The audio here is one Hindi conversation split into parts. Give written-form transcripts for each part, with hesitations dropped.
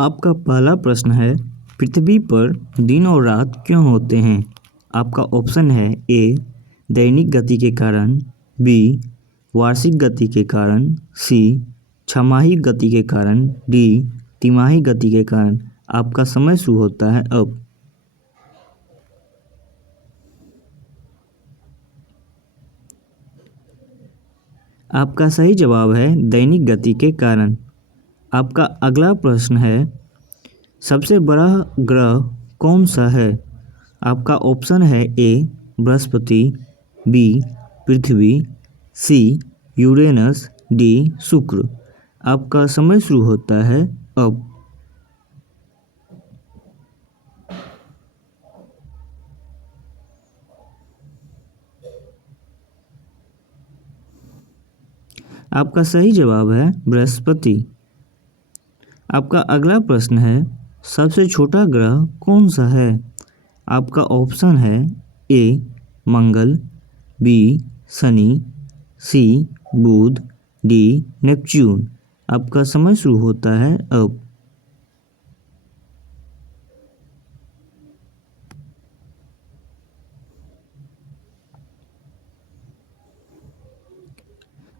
आपका पहला प्रश्न है, पृथ्वी पर दिन और रात क्यों होते हैं? आपका ऑप्शन है ए दैनिक गति के कारण, बी वार्षिक गति के कारण, सी छमाही गति के कारण, डी तिमाही गति के कारण। आपका समय शुरू होता है अब। आपका सही जवाब है दैनिक गति के कारण। आपका अगला प्रश्न है, सबसे बड़ा ग्रह कौन सा है? आपका ऑप्शन है ए बृहस्पति, बी पृथ्वी, सी यूरेनस, डी शुक्र। आपका समय शुरू होता है अब। आपका सही जवाब है बृहस्पति। आपका अगला प्रश्न है, सबसे छोटा ग्रह कौन सा है? आपका ऑप्शन है ए मंगल, बी शनि, सी बुध, डी नेपच्यून। आपका समय शुरू होता है अब।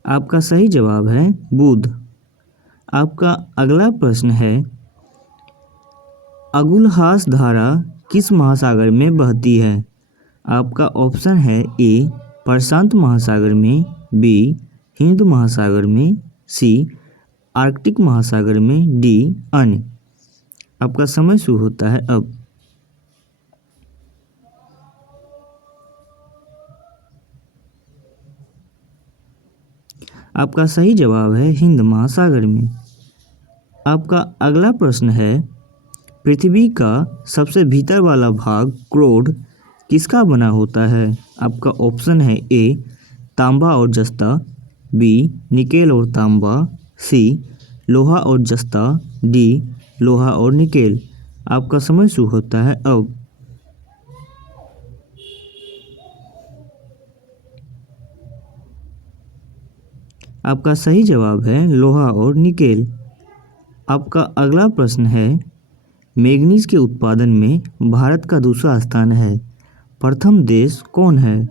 आपका सही जवाब है बुध। आपका अगला प्रश्न है, अगुलहास धारा किस महासागर में बहती है? आपका ऑप्शन है ए प्रशांत महासागर में, बी हिंद महासागर में, सी आर्कटिक महासागर में, डी अन्य। आपका समय शुरू होता है अब। आपका सही जवाब है हिंद महासागर में। आपका अगला प्रश्न है, पृथ्वी का सबसे भीतर वाला भाग क्रोड किसका बना होता है? आपका ऑप्शन है ए तांबा और जस्ता, बी निकेल और तांबा, सी लोहा और जस्ता, डी लोहा और निकेल। आपका समय शुरू होता है अब। आपका सही जवाब है लोहा और निकेल। आपका अगला प्रश्न है, मैग्नीज के उत्पादन में भारत का दूसरा स्थान है। प्रथम देश कौन है?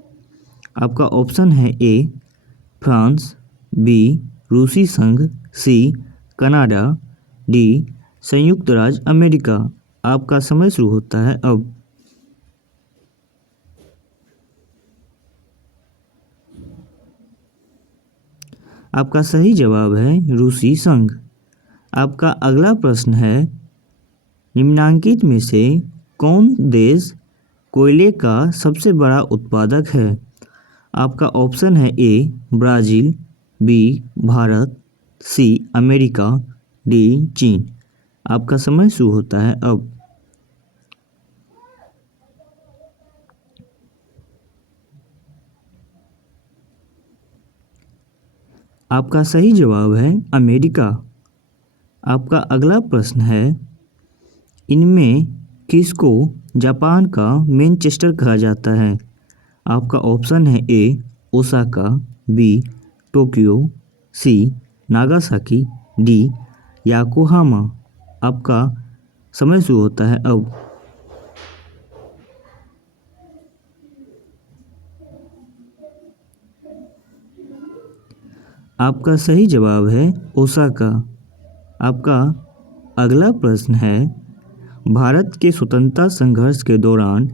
आपका ऑप्शन है ए फ्रांस, बी रूसी संघ, सी कनाडा, डी संयुक्त राज्य अमेरिका। आपका समय शुरू होता है अब। आपका सही जवाब है रूसी संघ। आपका अगला प्रश्न है, निम्नांकित में से कौन देश कोयले का सबसे बड़ा उत्पादक है? आपका ऑप्शन है A Brazil, B Bharat, C America, D चीन। आपका समय शुरू होता है अब। आपका सही जवाब है अमेरिका। आपका अगला प्रश्न है, इनमें किसको जापान का मैनचेस्टर कहा जाता है? आपका ऑप्शन है ए ओसाका, बी टोक्यो, सी नागासाकी, डी याकोहामा। आपका समय शुरू होता है अब। आपका सही जवाब है ओसाका। आपका अगला प्रश्न है, भारत के स्वतंत्रता संघर्ष के दौरान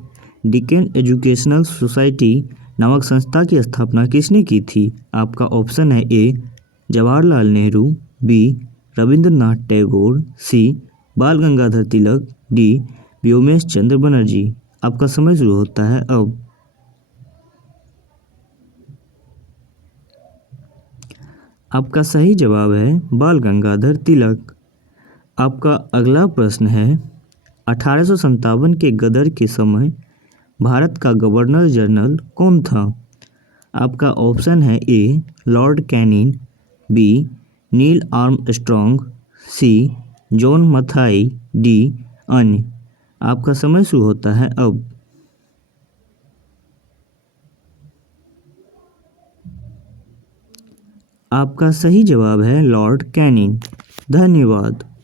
डिकेन एजुकेशनल सोसाइटी नामक संस्था की स्थापना किसने की थी? आपका ऑप्शन है ए जवाहरलाल नेहरू, बी रविंद्रनाथ टैगोर, सी बाल गंगाधर तिलक, डी व्योमेश चंद्र बनर्जी। आपका समय शुरू होता है अब। आपका सही जवाब है बाल गंगाधर तिलक। आपका अगला प्रश्न है, 1857 के गदर के समय भारत का गवर्नर जनरल कौन था? आपका ऑप्शन है A Lord Canning, B Neil Armstrong, C John Mathai, D अन्य। आपका समय शुरू होता है अब। आपका सही जवाब है लॉर्ड कैनिंग। धन्यवाद।